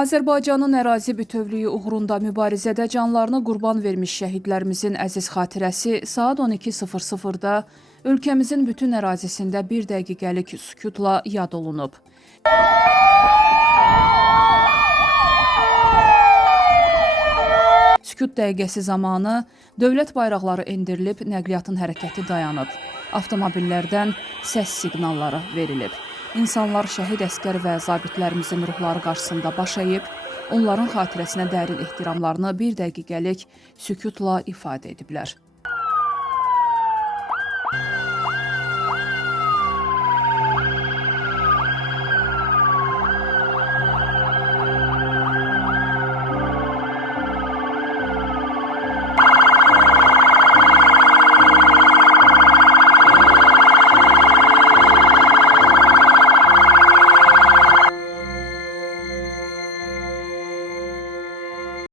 Azərbaycanın ərazi bütövlüyü uğrunda mübarizədə canlarını qurban vermiş şəhidlərimizin əziz xatirəsi saat 12:00-da ölkəmizin bütün ərazisində bir dəqiqəlik sükutla yad olunub. Sükut dəqiqəsi zamanı dövlət bayraqları endirilib, nəqliyyatın hərəkəti dayanıb. Avtomobillərdən səs siqnalları verilib. İnsanlar şəhid əsgər və zabitlərimizin ruhları qarşısında baş əyib, onların xatirəsinə dərin ehtiramlarını bir dəqiqəlik sükutla ifadə ediblər.